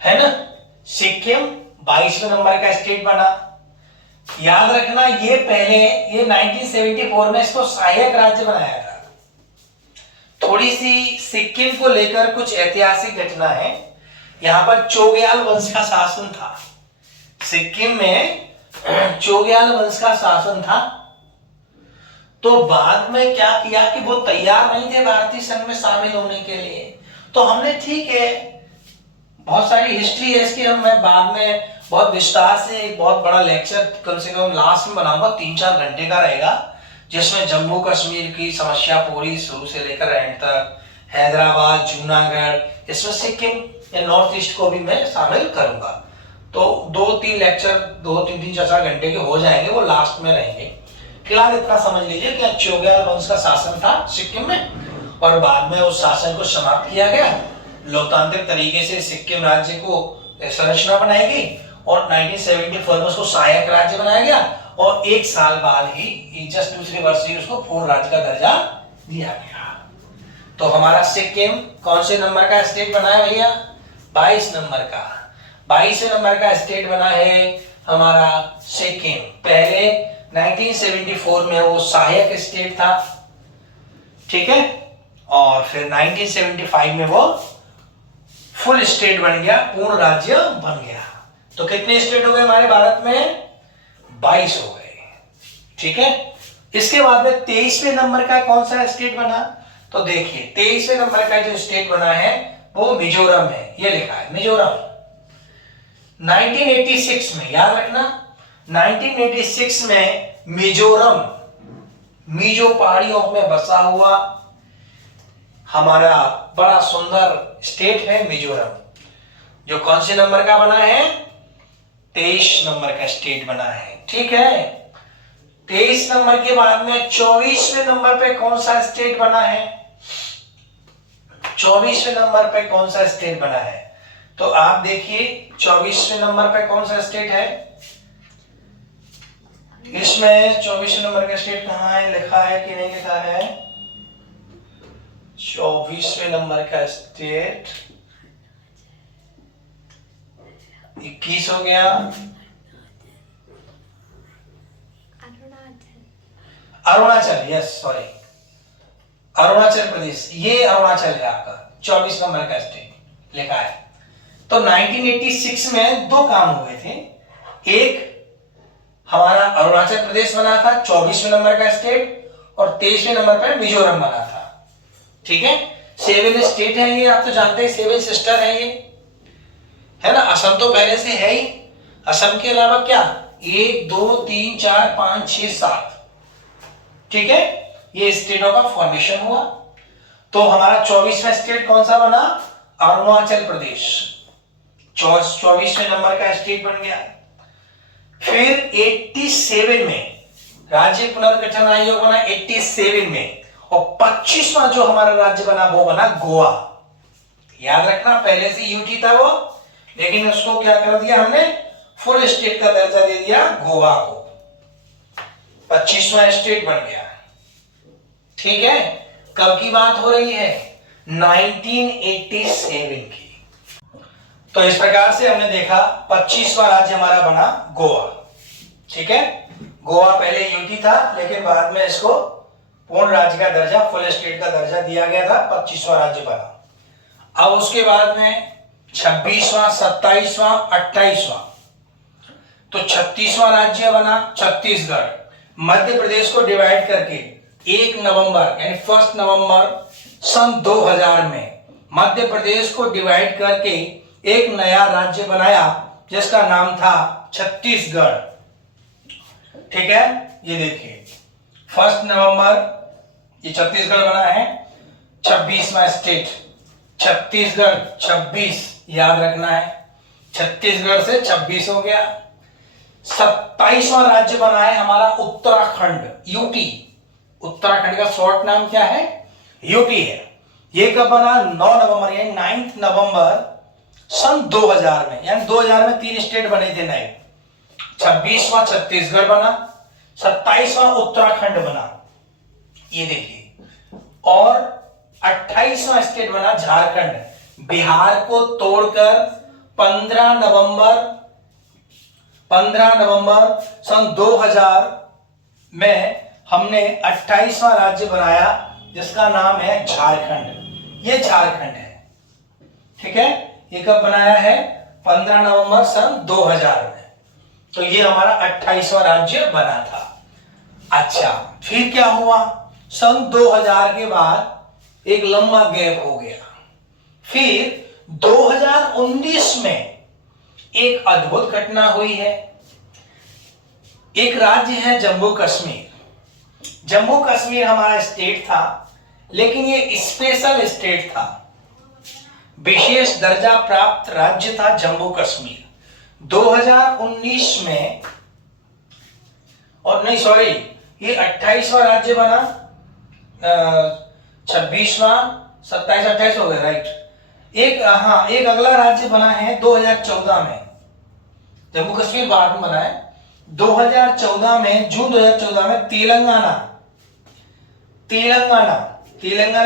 है ना। सिक्किम 22वें नंबर का स्टेट बना। याद रखना, ये पहले, ये 1974 में इसको सहायक राज्य बनाया था। थोड़ी सी सिक्किम को लेकर कुछ ऐतिहासिक घटना है। यहां पर चोग्याल वंश का शासन था। सिक्किम में चोग्याल वंश का शासन था। तो बाद में क्या किया कि वो तैयार नहीं थे भारतीय संघ में शामिल होने के लिए। तो हमने, ठीक है, बहुत सारी हिस्ट्री है इसकी, मैं बाद में बहुत विस्तार से एक बहुत बड़ा लेक्चर कम से कम लास्ट में बनाऊंगा, 3-4 घंटे का रहेगा, जिसमें जम्मू कश्मीर की समस्या पूरी शुरू से लेकर एंड तक, हैदराबाद, जूनागढ़, इसमें सिक्किम या नॉर्थ ईस्ट को भी मैं शामिल करूंगा। तो 2-3 लेक्चर 2-3 4 घंटे के हो जाएंगे, वो लास्ट में रहेंगे। फिलहाल इतना समझ लीजिए कि चोग्याल वंश का शासन था सिक्किम में, और बाद में उस शासन को समाप्त किया गया। लोकतांत्रिक तरीके से सिक्किम राज्य को संरचना बनाई गई और 1974 में उसको सहायक राज्य बनाया गया, और 1 साल बाद ही, जस्ट दूसरे वर्ष ही, उसको पूर्ण राज्य का दर्जा दिया गया। तो हमारा सिक्किम कौन से नंबर का स्टेट बना है भैया? 22 नंबर का। 22वें नंबर का स्टेट बना है हमारा सिक्किम। पहले 1974 में वो सहायक स्टेट था, ठीक है, और फिर 1975 में वो फुल स्टेट बन गया, पूर्ण राज्य बन गया। तो कितने स्टेट हो गए हमारे भारत में? 22 हो गए। ठीक है, इसके बाद में 23वें नंबर का कौन सा स्टेट बना? तो देखिए 23वें नंबर का जो स्टेट बना है वो मिजोरम है। ये लिखा है मिजोरम। 1986 में, याद रखना, 1986 में मिजोरम, मिजो पहाड़ियों में बसा हुआ हमारा बड़ा सुंदर स्टेट है मिजोरम, जो कौन से नंबर का बना है? 23 नंबर का स्टेट बना है। ठीक है, 23 नंबर के बाद में 24वें नंबर पे कौन सा स्टेट बना है? 24वें नंबर पे कौन सा स्टेट बना है? तो आप देखिए 24वें नंबर पे कौन सा स्टेट है? इसमें 24वें नंबर का स्टेट कहाँ है? लिखा है कि नहीं लिखा है? 24वें नंबर का स्टेट 21 हो गया, अरुणाचल, यस सॉरी, अरुणाचल प्रदेश, ये अरुणाचल है आपका 24 नंबर का स्टेट लिखा है। तो 1986 में दो काम हुए थे, एक हमारा अरुणाचल प्रदेश बना था 24वें नंबर का स्टेट, और 23वें नंबर पर मिजोरम बना था। ठीक है, 7 स्टेट है ये, आप तो जानते हैं 7 सिस्टर है ये, है ना। असम तो पहले से है ही, असम के अलावा क्या 1 2 3 4 5 6 7, ठीक है, ये स्टेटों का फॉर्मेशन हुआ। तो हमारा 24वां स्टेट कौन सा बना? अरुणाचल प्रदेश, 24वें नंबर का स्टेट बन गया। फिर 87 में राज्य पुनर्गठन आयोग बना 87 में, और 25वां जो हमारा राज्य बना वो बना गोवा। याद रखना, पहले से यूटी था वो, लेकिन उसको क्या कर दिया हमने? फुल स्टेट का दर्जा दे दिया गोवा को, 25वां स्टेट बन गया। ठीक है, कब की बात हो रही है? 1987 की। तो इस प्रकार से हमने देखा 25वां राज्य हमारा बना गोवा। ठीक है, गोवा पहले यूटी था, लेकिन बाद में इसको पूर्ण राज्य का दर्जा, फुल स्टेट का दर्जा दिया गया था, 25वां राज्य बना। अब उसके बाद में 26वां, 27वां, 28वां, तो 36वां राज्य बना छत्तीसगढ़। मध्य प्रदेश को डिवाइड करके 1 नवंबर यानी 1 नवंबर सन 2000 में मध्य प्रदेश को डिवाइड करके एक नया राज्य बनाया, जिसका नाम था छत्तीसगढ़। ठीक है, ये देखिए 1 नवंबर ये छत्तीसगढ़ बना है, 26वां स्टेट छत्तीसगढ़, 26 याद रखना है, छत्तीसगढ़ से 26 हो गया। 27वां राज्य बना है हमारा उत्तराखंड, यूटी। उत्तराखंड का शॉर्ट नाम क्या है? यूटी है। ये कब बना? 9 नवंबर यानी 9 नवंबर सन 2000 में, यानी 2000 में 3 स्टेट बने थे नए। 26वां छत्तीसगढ़ बना, 27वां उत्तराखंड बना, ये देखिए, और 28वां स्टेट बना झारखंड। बिहार को तोड़कर 15 नवंबर सन 2000 में हमने 28वां राज्य बनाया, जिसका नाम है झारखंड। ये झारखंड है। ठीक है, ये कब बनाया है? 15 नवंबर सन 2000 में। तो ये हमारा 28वां राज्य बना था। अच्छा, फिर क्या हुआ? सन 2000 के बाद एक लंबा गैप हो गया। फिर 2019 में एक अद्भुत घटना हुई है। एक राज्य है जम्मू कश्मीर। जम्मू कश्मीर हमारा स्टेट था, लेकिन ये स्पेशल स्टेट था, विशेष दर्जा प्राप्त राज्य था जम्मू कश्मीर। 2019 में, और नहीं सॉरी, ये 28वां राज्य बना, 26वां, 27, 28 हो गए, राइट। एक अगला राज्य बना है 2014 में, जम्मू कश्मीर बाद में बना है 2014 में, जून 2014 में तेलंगाना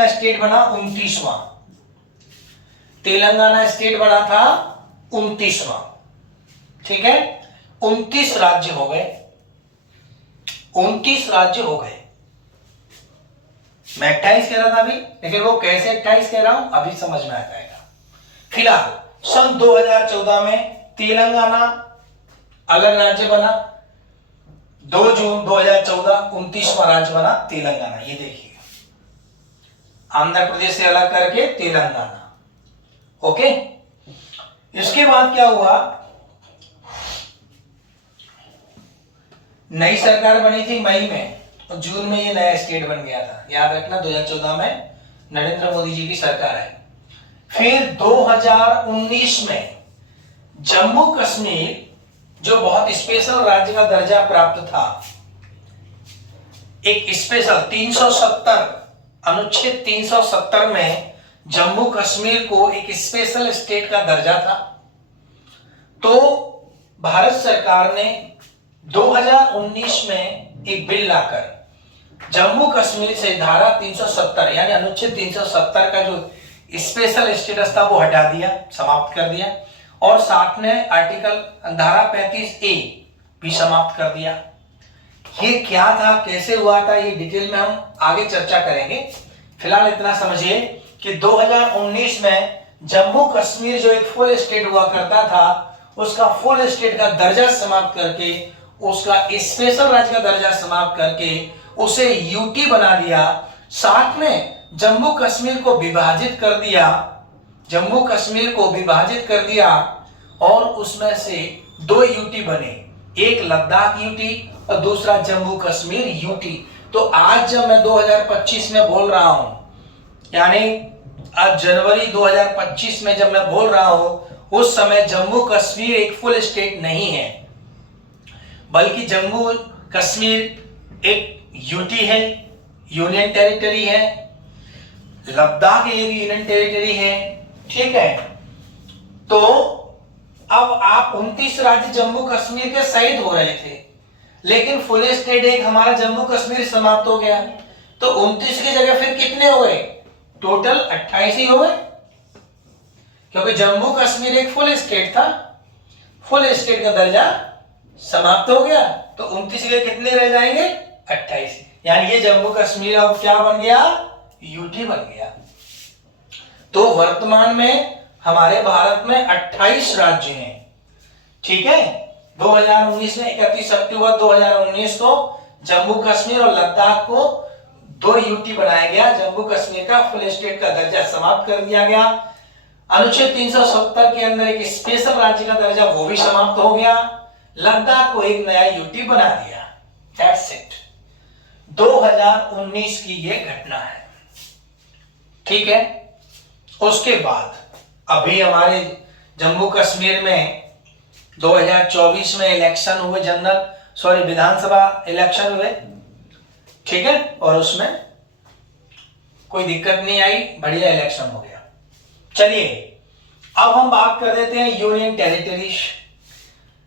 स्टेट बना 29वां। तेलंगाना स्टेट बना था 29वां। ठीक है, 29 राज्य हो गए, 29 राज्य हो गए। मैं 28 कह रहा था अभी, लेकिन वो कैसे 28 कह रहा हूं अभी समझ में आ जाएगा। फिलहाल सन 2014 में तेलंगाना अलग राज्य बना, 2 जून 2014 29वां राज्य बना तेलंगाना। ये देखिए, आंध्र प्रदेश से अलग करके तेलंगाना। ओके, इसके बाद क्या हुआ? नई सरकार बनी थी मई में और जून में ये नया स्टेट बन गया था। याद रखना 2014 में नरेंद्र मोदी जी की सरकार है। फिर 2019 में जम्मू कश्मीर जो बहुत स्पेशल राज्य का दर्जा प्राप्त था, एक स्पेशल 370 अनुच्छेद 370 में जम्मू कश्मीर को एक स्पेशल स्टेट का दर्जा था। तो भारत सरकार ने 2019 में एक बिल लाकर जम्मू कश्मीर से धारा 370 यानी अनुच्छेद 370 का जो स्पेशल स्टेटस था वो हटा दिया, समाप्त कर दिया, और साथ में आर्टिकल धारा 35A भी समाप्त कर दिया। ये क्या था, कैसे हुआ था, ये डिटेल में हम आगे चर्चा करेंगे। फिलहाल इतना समझिए कि 2019 में जम्मू कश्मीर जो एक फुल स्टेट हुआ करता था, उसका फुल स्टेट का दर्जा समाप्त करके, उसका स्पेशल राज्य का दर्जा समाप्त करके उसे यूटी बना दिया। साथ में जम्मू कश्मीर को विभाजित कर दिया, जम्मू कश्मीर को विभाजित कर दिया और उसमें से 2 यूटी बने, एक लद्दाख यूटी और दूसरा जम्मू कश्मीर यूटी। तो आज जब मैं 2025 में बोल रहा हूं, यानी आज जनवरी 2025 में जब मैं बोल रहा हूं, उस समय जम्मू कश्मीर एक फुल स्टेट नहीं है, बल्कि जम्मू कश्मीर एक यूटी है, यूनियन टेरिटरी है, लद्दाख एक यूनियन टेरिटरी है, ठीक है। तो अब आप 29 राज्य जम्मू कश्मीर के शहीद हो रहे थे, लेकिन फुल स्टेट एक हमारा जम्मू कश्मीर समाप्त हो गया। तो 29 की जगह फिर कितने हो गए, टोटल 28 ही हो गए, क्योंकि जम्मू कश्मीर एक फुल स्टेट था, फुल स्टेट का दर्जा समाप्त हो गया। तो 29 के कितने रह जाएंगे, 28, यानी ये जम्मू कश्मीर अब क्या बन गया, यूटी बन गया। तो वर्तमान में हमारे भारत में 28 राज्य हैं, ठीक है। 2019 में 31 अक्टूबर 2019 को जम्मू कश्मीर और लद्दाख को 2 यूटी बनाया गया, जम्मू कश्मीर का फुल स्टेट का दर्जा समाप्त कर दिया गया। अनुच्छेद 370 के अंदर एक स्पेशल राज्य का दर्जा वो भी समाप्त हो गया, लद्दाख को एक नया यूटी बना दिया। That's it. 2019 की ये घटना है, ठीक है। उसके बाद अभी हमारे जम्मू कश्मीर में 2024 में इलेक्शन हुए, विधानसभा इलेक्शन हुए, ठीक है, और उसमें कोई दिक्कत नहीं आई, बढ़िया इलेक्शन हो गया। चलिए अब हम बात कर देते हैं यूनियन टेरिटरीज।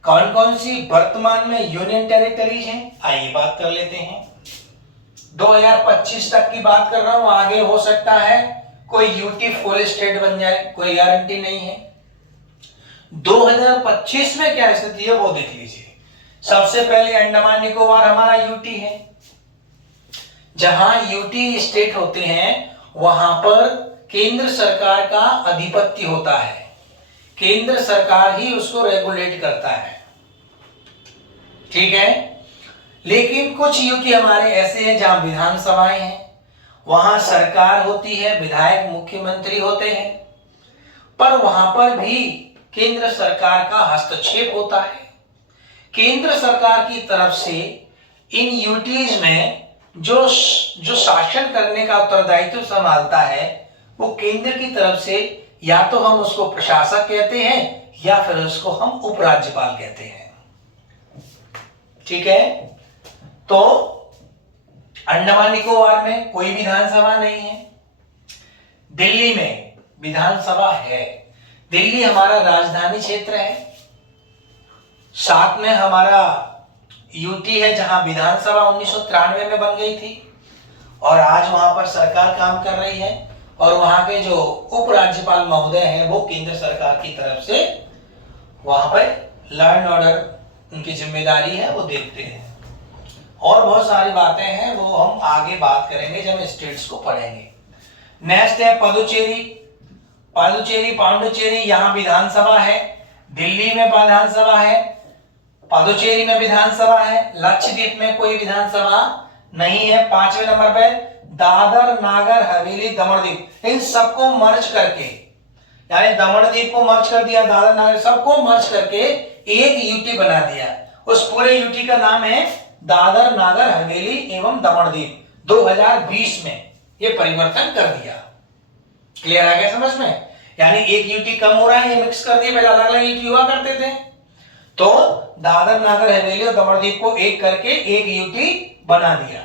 कौन कौन सी वर्तमान में यूनियन टेरिटरीज हैं, आइए बात कर लेते हैं। 2025 तक की बात कर रहा हूं, आगे हो सकता है कोई यूटी फुल स्टेट बन जाए, कोई गारंटी नहीं है। 2025 में क्या स्थिति है वो देख लीजिए। सबसे पहले अंडमान निकोबार हमारा यूटी है। जहां यूटी स्टेट होते हैं वहां पर केंद्र सरकार का अधिपत्य होता है, केंद्र सरकार ही उसको रेगुलेट करता है, ठीक है। लेकिन कुछ यूटी हमारे ऐसे हैं जहां विधानसभाएं हैं, वहां सरकार होती है, विधायक मुख्यमंत्री होते हैं, पर वहां पर भी केंद्र सरकार का हस्तक्षेप होता है। केंद्र सरकार की तरफ से इन यूटीज में जो शासन करने का उत्तरदायित्व संभालता है वो केंद्र की तरफ से, या तो हम उसको प्रशासक कहते हैं या फिर उसको हम उपराज्यपाल कहते हैं, ठीक है। तो अंडमान निकोबार में कोई विधानसभा नहीं है, दिल्ली में विधानसभा है, दिल्ली हमारा राजधानी क्षेत्र है। साथ में हमारा यूटी है जहां विधानसभा 1993 में बन गई थी और आज वहां पर सरकार काम कर रही है, और वहां के जो उपराज्यपाल महोदय हैं वो केंद्र सरकार की तरफ से वहां पर लॉ एंड ऑर्डर उनकी जिम्मेदारी है, वो देखते हैं। और बहुत सारी बातें हैं वो हम आगे बात करेंगे जब स्टेट्स को पढ़ेंगे। नेक्स्ट है पदुचेरी। पांडुचेरी यहाँ विधानसभा है, दिल्ली में विधानसभा है, पदुचेरी में विधानसभा है, लक्षद्वीप में कोई विधानसभा नहीं है। 5वें नंबर पे दादर नागर हवेली दमनदीप, इन सबको मर्ज करके, यानी दमनदीप को मर्ज कर दिया, दादर नागर सबको मर्ज करके एक यूटी बना दिया। उस पूरे यूटी का नाम है दादर नागर हवेली एवं दमन दीव 2020 में ये परिवर्तन कर दिया। क्लियर आ गया समझ में? यानी एक यूटी कम हो रहा है, ये मिक्स कर दिए, पहले अलग अलग यूटी हुआ करते थे। तो दादर नागर हवेली और दमन दीव को एक करके एक यूटी बना दिया।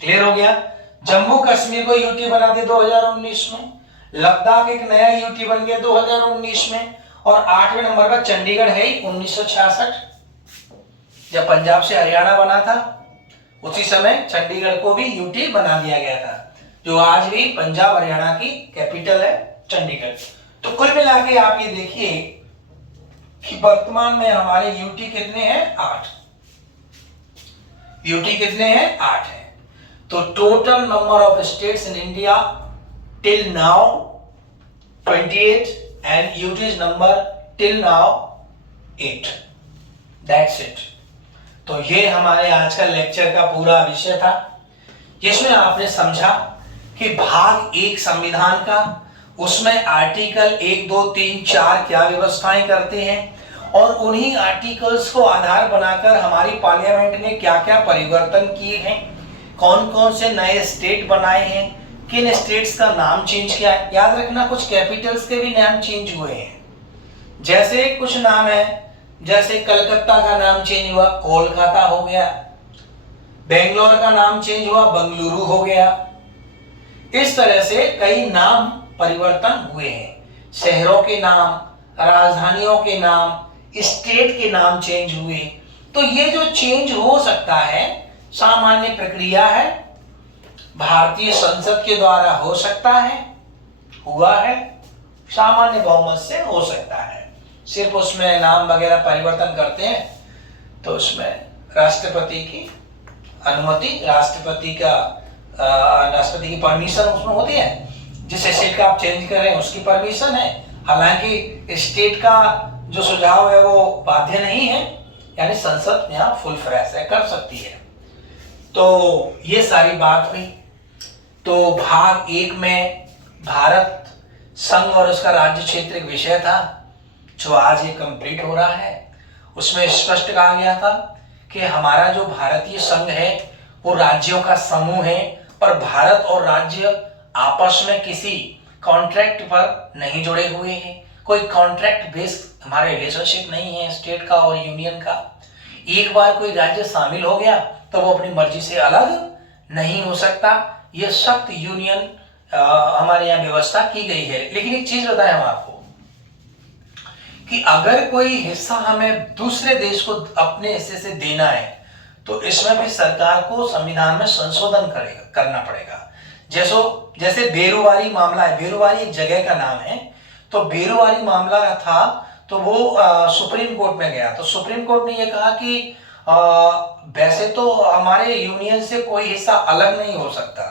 क्लियर हो गया? जम्मू कश्मीर को यूटी बना दिया 2019 में। लद्दाख एक नया यूटी बन गया 2019 में। और 8वें नंबर पर चंडीगढ़ है 1966, जब पंजाब से हरियाणा बना था उसी समय चंडीगढ़ को भी यूटी बना दिया गया था, जो आज भी पंजाब हरियाणा की कैपिटल है चंडीगढ़। तो कुल मिला के आप ये देखिए कि वर्तमान में हमारे यूटी कितने हैं? 8। यूटी कितने हैं? 8 है। तो total number of states in India till now 28 and UTs number till now 8। That's it. तो ये हमारे आज का लेक्चर का पूरा विषय था, जिसमें आपने समझा कि भाग 1 संविधान का, उसमें आर्टिकल 1, 2, 3, 4 क्या व्यवस्थाएं करते हैं और उन्हीं आर्टिकल्स को आधार बनाकर हमारी पार्लियामेंट ने क्या क्या परिवर्तन किए हैं, कौन कौन से नए स्टेट बनाए हैं, किन स्टेट्स का नाम चेंज किया है। याद रखना कुछ कैपिटल्स के भी नाम चेंज हुए हैं, जैसे कुछ नाम है, जैसे कलकत्ता का नाम चेंज हुआ कोलकाता हो गया, बेंगलोर का नाम चेंज हुआ बंगलुरु हो गया। इस तरह से कई नाम परिवर्तन हुए हैं। शहरों के नाम, राजधानियों के नाम, स्टेट के नाम चेंज हुए। तो ये जो चेंज हो सकता है सामान्य प्रक्रिया है, भारतीय संसद के द्वारा हो सकता है, हुआ है, सामान्य बहुमत से हो सकता है। सिर्फ उसमें नाम वगैरह परिवर्तन करते हैं तो उसमें राष्ट्रपति की अनुमति, राष्ट्रपति की परमिशन उसमें होती है। जिस स्टेट का आप चेंज कर रहे हैं उसकी परमिशन है, हालांकि स्टेट का जो सुझाव है वो बाध्य नहीं है, यानी संसद यहाँ फुल फ्लैश है, कर सकती है। तो ये सारी बात हुई। तो भाग 1 में भारत संघ और उसका राज्य क्षेत्र एक विषय था, जो आज ये कंप्लीट हो रहा है। उसमें स्पष्ट कहा गया था कि हमारा जो भारतीय संघ है वो राज्यों का समूह है, और भारत और राज्य आपस में किसी कॉन्ट्रैक्ट पर नहीं जुड़े हुए हैं। कोई कॉन्ट्रैक्ट बेस्ड हमारे रिलेशनशिप नहीं है स्टेट का और यूनियन का। एक बार कोई राज्य शामिल हो गया तो वो अपनी मर्जी से अलग नहीं हो सकता। ये सख्त यूनियन हमारे यहाँ व्यवस्था की गई है। लेकिन एक चीज बताएं हम आपको कि अगर कोई हिस्सा हमें दूसरे देश को अपने हिस्से से देना है तो इसमें भी सरकार को संविधान में संशोधन करना पड़ेगा। जैसे बेरुवारी मामला है, बेरुवारी एक जगह का नाम है, तो बेरुवारी मामला था तो वो सुप्रीम कोर्ट में गया। तो सुप्रीम कोर्ट ने ये कहा कि वैसे तो हमारे यूनियन से कोई हिस्सा अलग नहीं हो सकता,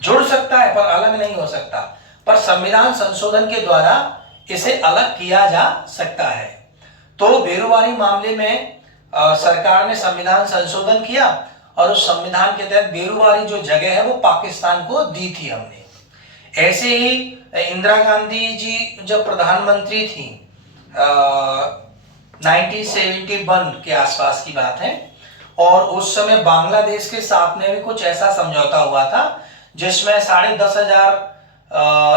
जुड़ सकता है पर अलग नहीं हो सकता, पर संविधान संशोधन के द्वारा इसे अलग किया जा सकता है। तो बेरुवारी मामले में सरकार ने संविधान संशोधन किया और उस संविधान के तहत बेरुवारी जो जगह है वो पाकिस्तान को दी थी हमने। ऐसे ही इंदिरा गांधी जी जब प्रधानमंत्री थी 1971 के आसपास की बात है, और उस समय बांग्लादेश के साथ में भी कुछ ऐसा समझौता हुआ था जिसमें 10,500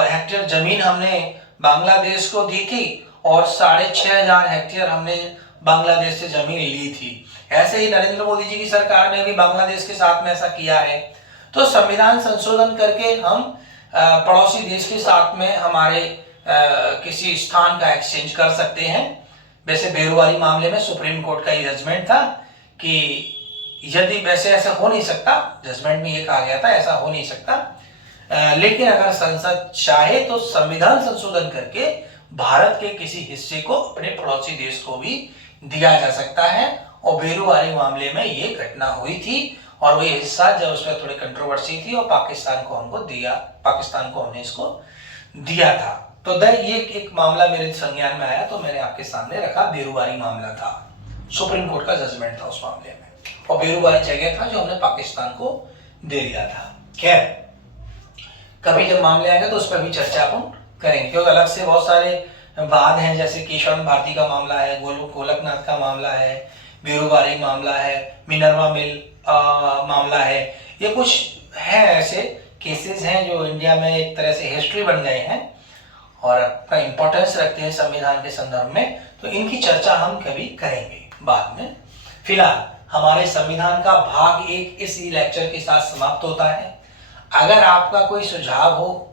हेक्टेयर जमीन हमने बांग्लादेश को दी थी और 6,500 हेक्टेयर हमने बांग्लादेश से जमीन ली थी। ऐसे ही नरेंद्र मोदी जी की सरकार ने भी बांग्लादेश के साथ में ऐसा किया है। तो संविधान संशोधन करके हम पड़ोसी देश के साथ में हमारे किसी स्थान का एक्सचेंज कर सकते हैं। वैसे बेरुवारी मामले में सुप्रीम कोर्ट का ये जजमेंट था कि यदि वैसे ऐसा हो नहीं सकता, जजमेंट में ये कहा गया था ऐसा हो नहीं सकता, लेकिन अगर संसद चाहे तो संविधान संशोधन करके भारत के किसी हिस्से को अपने पड़ोसी देश को भी दिया जा सकता है। और बेरुवारी मामले में ये घटना हुई थी और वही हिस्सा जब उस पर थोड़ी कंट्रोवर्सी थी और पाकिस्तान को हमने इसको दिया था। तो ये एक मामला मेरे संज्ञान में आया तो मैंने आपके सामने रखा। बेरुवारी मामला था, सुप्रीम कोर्ट का जजमेंट था उस मामले में, और बेरुवारी जगह था जो हमने पाकिस्तान को दे दिया था। खैर, कभी जब मामले आएंगे तो उस पर भी चर्चा अपन करेंगे, क्योंकि अलग से बहुत सारे वाद हैं, जैसे केशव भारती का मामला है, गोलकनाथ का मामला है, बेरोजगारी मामला है, मिनर्वा मिल मामला है, ये कुछ है ऐसे केसेस हैं जो इंडिया में एक तरह से हिस्ट्री बन गए हैं और अपना इम्पोर्टेंस रखते हैं संविधान के संदर्भ में, तो इनकी चर्चा हम कभी करेंगे बाद में। फिलहाल हमारे संविधान का भाग 1 इस लेक्चर के साथ समाप्त होता है। अगर आपका कोई सुझाव हो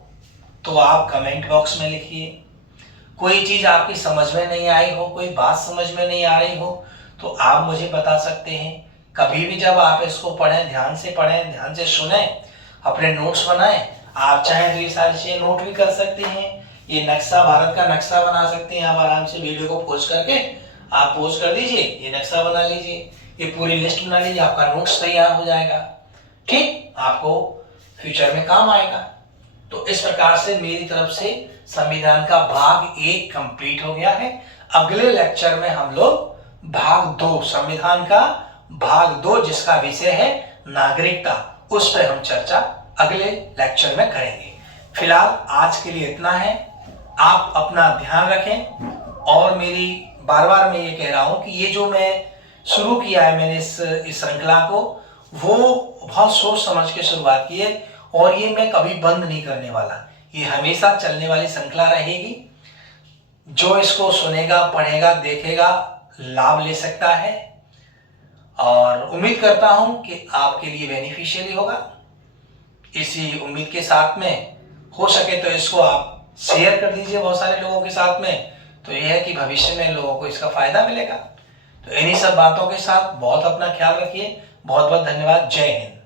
तो आप कमेंट बॉक्स में लिखिए। कोई चीज आपकी समझ में नहीं आई हो, कोई बात समझ में नहीं आ रही हो तो आप मुझे बता सकते हैं। कभी भी जब आप इसको पढ़ें, ध्यान से सुने, अपने नोट्स बनाएं। आप चाहें तो ये सारी चीजें नोट भी कर सकते हैं। ये नक्शा, भारत का नक्शा बना सकते हैं आप आराम से, वीडियो को पोस्ट करके आप पोस्ट कर दीजिए, ये नक्शा बना लीजिए, ये पूरी लिस्ट बना लीजिए, आपका नोट्स तैयार हो जाएगा। ठीक, आपको फ्यूचर में काम आएगा। तो इस प्रकार से मेरी तरफ से संविधान का भाग 1 कंप्लीट हो गया है। अगले लेक्चर में हम लोग भाग 2, संविधान का भाग 2 जिसका विषय है नागरिकता, उस पर हम चर्चा अगले लेक्चर में करेंगे। फिलहाल आज के लिए इतना है। आप अपना ध्यान रखें और मेरी बार बार मैं ये कह रहा हूं कि ये जो मैं शुरू किया है मैंने इस श्रृंखला को, वो बहुत सोच समझ के शुरुआत की है और ये मैं कभी बंद नहीं करने वाला। ये हमेशा चलने वाली श्रृंखला रहेगी। जो इसको सुनेगा, पढ़ेगा, देखेगा, लाभ ले सकता है और उम्मीद करता हूं कि आपके लिए बेनिफिशियल होगा। इसी उम्मीद के साथ में हो सके तो इसको आप शेयर कर दीजिए बहुत सारे लोगों के साथ में, तो यह है कि भविष्य में लोगों को इसका फायदा मिलेगा। तो इन्हीं सब बातों के साथ बहुत अपना ख्याल रखिए। बहुत बहुत धन्यवाद। जय हिंद।